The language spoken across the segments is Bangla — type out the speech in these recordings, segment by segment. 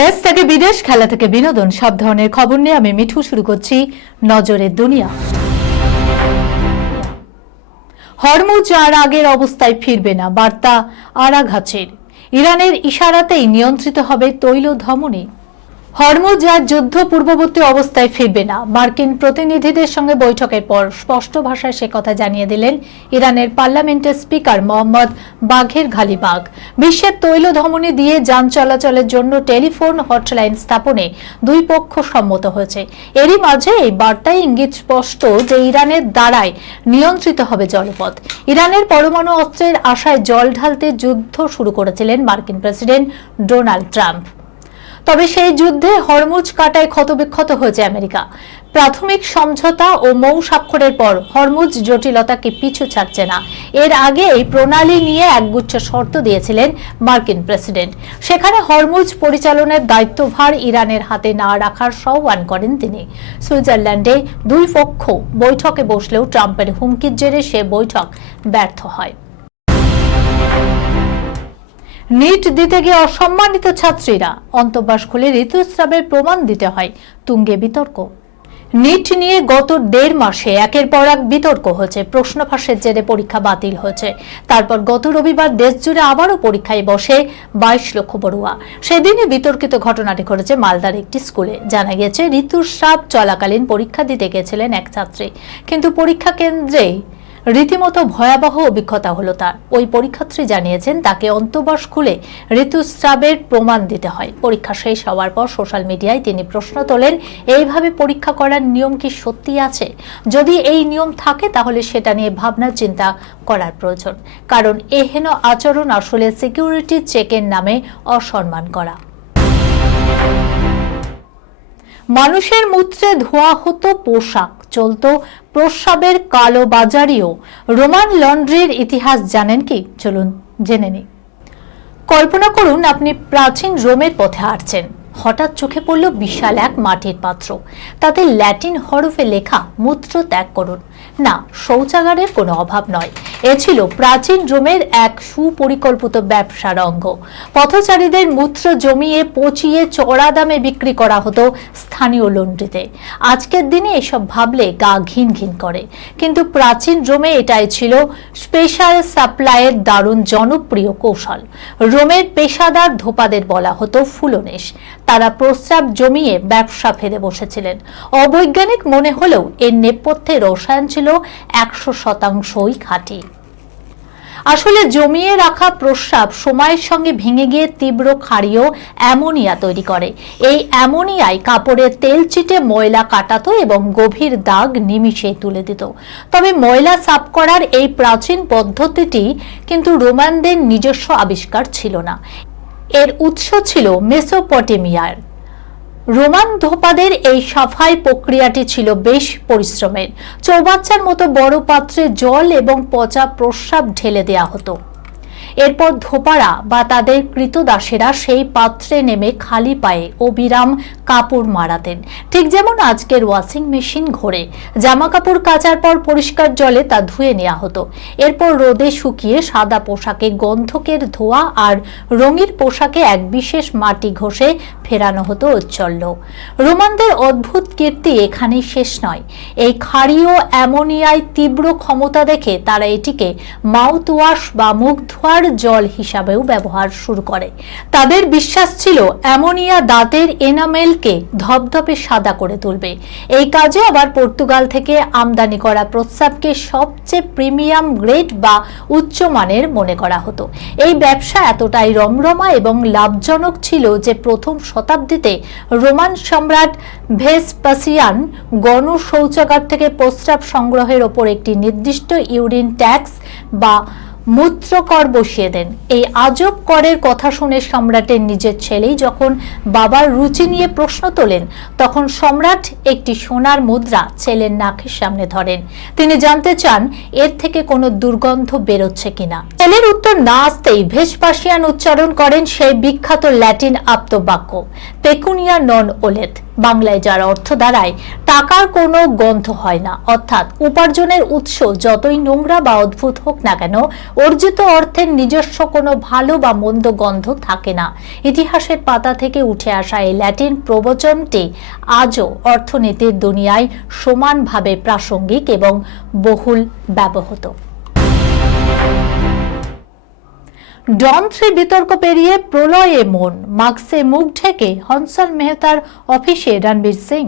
দেশ থেকে বিদেশ, খেলা থেকে বিনোদন, সব ধরনের খবর নিয়ে আমি মিঠু শুরু করছি নজরের দুনিয়া। হরমুজ আর আগের অবস্থায় ফিরবে না, বার্তা আরাঘাচের। ইরানের ইশারাতেই নিয়ন্ত্রিত হবে তৈল ধমনী। হরমুজ আর যুদ্ধ পূর্ববর্তী অবস্থায় ফিরবে না, মার্কিন প্রতিনিধিদের সঙ্গে বৈঠকের পর স্পষ্ট ভাষায় সে কথা জানিয়ে দিলেন ইরানের পার্লামেন্টের স্পিকার মোহাম্মদ বাঘের ঘালিবাগ। বিশ্বের তৈল ধমনী দিয়ে যান চলাচলের জন্য টেলিফোন হটলাইন স্থাপনে দুই পক্ষ সম্মত হয়েছে। এরই মাঝে এই বার্তায় ইঙ্গিত স্পষ্ট যে ইরানের দ্বারাই নিয়ন্ত্রিত হবে জলপথ। ইরানের পরমাণু অস্ত্রের আশায় জল ঢালতে যুদ্ধ শুরু করেছিলেন মার্কিন প্রেসিডেন্ট ডোনাল্ড ট্রাম্প। তবে সেই যুদ্ধে হরমুজ কাটায় ক্ষতবিক্ষত হয়েছে আমেরিকা। প্রাথমিক সমঝোতা ও মৌ স্বাক্ষরের পর হরমুজ জটিলতাকে পিছু ছাড়ছে না। এর আগে এই প্রণালী নিয়ে একগুচ্ছ শর্ত দিয়েছিলেন মার্কিন প্রেসিডেন্ট। সেখানে হরমুজ পরিচালনার দায়িত্বভার ইরানের হাতে না রাখার আহ্বান করেন তিনি। সুইজারল্যান্ডে দুই পক্ষ বৈঠকে বসলেও ট্রাম্পের হুমকির জেরে সে বৈঠক ব্যর্থ হয়। নিট দিতে গিয়ে অসম্মানিত ছাত্রীরা, অন্তর্বাস খুলে ঋতুস্রাবের প্রমাণ দিতে হয়, তুঙ্গে বিতর্ক। নিট নিয়ে গত 1.5 মাসে একের পর এক বিতর্ক হয়েছে। প্রশ্ন ফাঁসের জেরে পরীক্ষা বাতিল হয়েছে। তারপর গত রবিবার দেশ জুড়ে আবারও পরীক্ষায় বসে 22 লক্ষ পড়ুয়া। সেদিনই বিতর্কিত ঘটনাটি ঘটেছে মালদার একটি স্কুলে। জানা গেছে ঋতুস্রাব চলাকালীন পরীক্ষা দিতে গেছিলেন এক ছাত্রী, কিন্তু পরীক্ষা কেন্দ্রে রীতিমতো ভয়াবহ অভিজ্ঞতা হলো তার। ওই পরীক্ষার্থী জানিয়েছেন তাকে অন্তর্বাস খুলে ঋতুস্রাবের প্রমাণ দিতে হয়। পরীক্ষা শেষ হওয়ার পর সোশ্যাল মিডিয়ায় তিনি প্রশ্ন তোলেন, এইভাবে পরীক্ষা করার নিয়ম কি সত্যি আছে? যদি এই নিয়ম থাকে তাহলে সেটা নিয়ে ভাবনা চিন্তা করার প্রয়োজন, কারণ এহেন আচরণ আসলে সিকিউরিটি চেকের নামে অসম্মান করা। মানুষের মূত্রে ধোয়া হতো পোশাক, চলতো প্রস্রাবের কালোবাজারিও। রোমান লন্ড্রির ইতিহাস জানেন কি? চলুন জেনে নিই। কল্পনা করুন আপনি প্রাচীন রোমের পথে হাঁটছেন, হঠাৎ চোখে পড়ল বিশাল এক মাটির পাত্র। তাতে ল্যাটিন হরফে লেখা মূত্র ত্যাগ করুন। না, শৌচাগারের কোনো অভাব নয়, এ ছিল প্রাচীন রোমের এক সুপরিকল্পিত ব্যবসার অঙ্গ। পথচারীদের মূত্র জমিয়ে পচিয়ে চড়া দামে বিক্রি করা হতো স্থানীয় লন্ড্রিতে। আজকের দিনে এসব ভাবলে গা ঘিন ঘিন করে, কিন্তু প্রাচীন রোমে এটাই ছিল স্পেশাল সাপ্লাইয়ের দারুণ জনপ্রিয় কৌশল। রোমের পেশাদার ধোপাদের বলা হতো ফুলনেশ। তারা প্রস্রাব জমিয়ে ব্যবসা ফেলে বসেছিলেন। অবৈজ্ঞানিক মনে হলেও এর নেপথ্যে রসায়ন ছিল 100% খাঁটি। আসলে জমিয়ে রাখা প্রস্রাব সময়ের সঙ্গে ভেঙে গিয়ে তীব্র ক্ষারীয় অ্যামোনিয়া তৈরি করে। এই অ্যামোনিয়ায় কাপড়ের তেল চিটে ময়লা কাটাতো এবং গভীর দাগ নিমিষেই তুলে দিত। তবে ময়লা সাফ করার এই প্রাচীন পদ্ধতিটি কিন্তু রোমানদের নিজস্ব আবিষ্কার ছিল না। এর উৎস ছিল মেসোপটেমিয়ার। রোমান ধোপাদের এই সাফাই প্রক্রিয়াটি ছিল বেশ পরিশ্রমের। চৌবাচ্চার মতো বড় পাত্রে জল এবং পচা প্রস্রাব ঢেলে দেয়া হতো। এরপর ধোপারা বা তাদের কৃতদাসেরা সেই পাত্রে নেমে খালি পায়ে অবিরাম কাপড় মারাতেন, ঠিক যেমন আজকের ওয়াশিং মেশিন ঘোরে। জামা কাপড় কাচার পর পরিষ্কার জলে তা ধুয়ে নেওয়া হতো। এরপর রোদে শুকিয়ে সাদা পোশাকে গন্ধকের ধোয়া আর রঙিন পোশাকে এক বিশেষ মাটি ঘষে ফেরানো হতো ঔজ্জ্বল্য। রোমানদের অদ্ভুত কীর্তি এখানেই শেষ নয়। এই ক্ষারীয় অ্যামোনিয়ায় তীব্র ক্ষমতা দেখে তারা এটিকে মাউথ ওয়াশ বা মুখ ধোয়ার জল হিসাবেও ব্যবহার শুরু করে। তাদের বিশ্বাস ছিল অ্যামোনিয়া দাঁতের এনামেলকে ধপধপে সাদা করে তুলবে। এই কাজে আবার পর্তুগাল থেকে আমদানি করা প্রস্রাবকে সবচেয়ে প্রিমিয়াম গ্রেড বা উচ্চমানের মনে করা হতো। এই ব্যবসা এতটাই রমরমা এবং লাভজনক ছিল যে প্রথম শতাব্দীতে রোমান সম্রাট ভেসপাসিয়ান গণ শৌচাগার থেকে প্রস্রাব সংগ্রহের ওপর একটি নির্দিষ্ট ইউরিন ট্যাক্স বা মূত্রকর বসিয়ে দেন। এই আজব করের কথা শুনে সম্রাটের নিজের ছেলেই যখন বাবার রুচি নিয়ে প্রশ্ন তোলেন, তখন সম্রাট একটি সোনার মুদ্রা ছেলের নাকের সামনে ধরেন। তিনি জানতে চান এর থেকে কোনো দুর্গন্ধ বেরোচ্ছে কিনা। ছেলের উত্তর না আসতেই ভেসপাসিয়ান উচ্চারণ করেন সেই বিখ্যাত ল্যাটিন আপ্তবাক্য, পেকুনিয়া নন ওলেত। বাংলায় যার অর্থ দাঁড়ায় টাকার কোনো গন্ধ হয় না, অর্থাৎ উপার্জনের উৎস যতই নোংরা বা অদ্ভুত হোক না কেন, অর্জিত অর্থের নিজস্ব কোনো ভালো বা মন্দ গন্ধ থাকে না। ইতিহাসের পাতা থেকে উঠে আসা এই ল্যাটিন প্রবচনটি আজও অর্থনীতির দুনিয়ায় সমানভাবে প্রাসঙ্গিক এবং বহুল ব্যবহৃত। ডন 3 বিতর্ক পেরিয়ে প্রলয়ে মন, মাস্কে মুখ ঢেকে হংসল মেহতার অফিসে রণবীর সিং।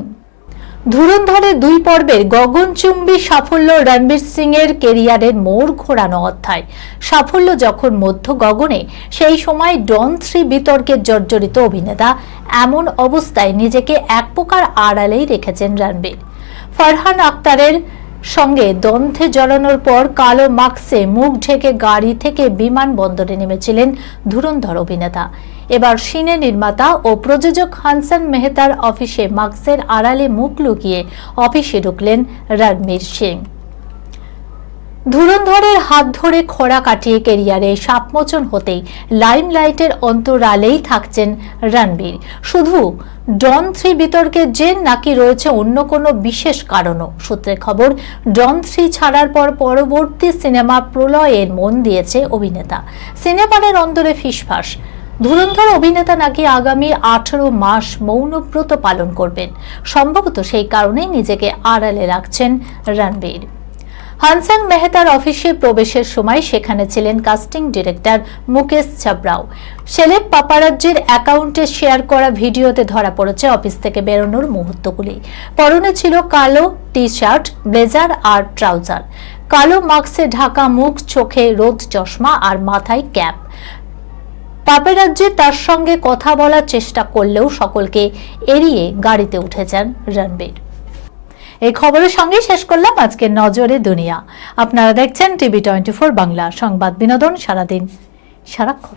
ধুরন্ধরে 2 পর্বের গগনচুম্বী সাফল্য রণবীর সিং এর কেরিয়ারের মোড় ঘোরানো অধ্যায়। সাফল্য যখন মধ্য গগনে, সেই সময় ডন 3 বিতর্কে জর্জরিত অভিনেতা। এমন অবস্থায় নিজেকে এক প্রকার আড়ালেই রেখেছেন রণবীর। ফারহান আক্তারের সঙ্গে দ্বন্দ্বে জড়ানোর পর কালো মাস্কে মুখ ঢেকে গাড়ি থেকে বিমানবন্দরে নেমেছিলেন ধুরন্ধর অভিনেতা। এবার সিনে নির্মাতা ও প্রযোজক হংসল মেহতার অফিসে মাস্কের আড়ালে মুখ লুকিয়ে অফিসে ঢুকলেন রণবীর সিং। ধুরন্ধরের হাত ধরে খরা কাটিয়ে কেরিয়ারে সাপমোচন হতেই লাইমলাইটের অন্তরালেই থাকছেন রণবীর। শুধু ডন 3 বিতর্কে যে নাকি রয়েছে অন্য কোনো বিশেষ কারণও। সূত্রে খবর, ডন 3 ছাড়ার পর পরবর্তী সিনেমা প্রলয়ের মন দিয়েছে অভিনেতা। সিনেমার অন্তরে ফিসফাস, ধুরন্ধর অভিনেতা নাকি আগামী 18 মাস মৌনব্রত পালন করবেন। সম্ভবত সেই কারণেই নিজেকে আড়ালে রাখছেন রণবীর। হংসল মেহতার অফিসে প্রবেশের সময় সেখানে ছিলেন কাস্টিং ডিরেক্টর মুকেশ ছাবরাও। সেলেব পাপারাজ্জির অ্যাকাউন্টে শেয়ার করা ভিডিওতে ধরা পড়েছে অফিস থেকে বেরোনোর মুহূর্তগুলি। পরনে ছিল কালো টি শার্ট, ব্লেজার আর ট্রাউজার, কালো মাস্কে ঢাকা মুখ, চোখে রোদ চশমা আর মাথায় ক্যাপ। পাপারাজ্জি তার সঙ্গে কথা বলার চেষ্টা করলেও সকলকে এড়িয়ে গাড়িতে উঠে যান রণবীর। এই খবরের সঙ্গে শেষ করলাম আজকের নজরে দুনিয়া। আপনারা দেখছেন টিভি 24 বাংলা, সংবাদ বিনোদন সারাদিন সারাক্ষণ।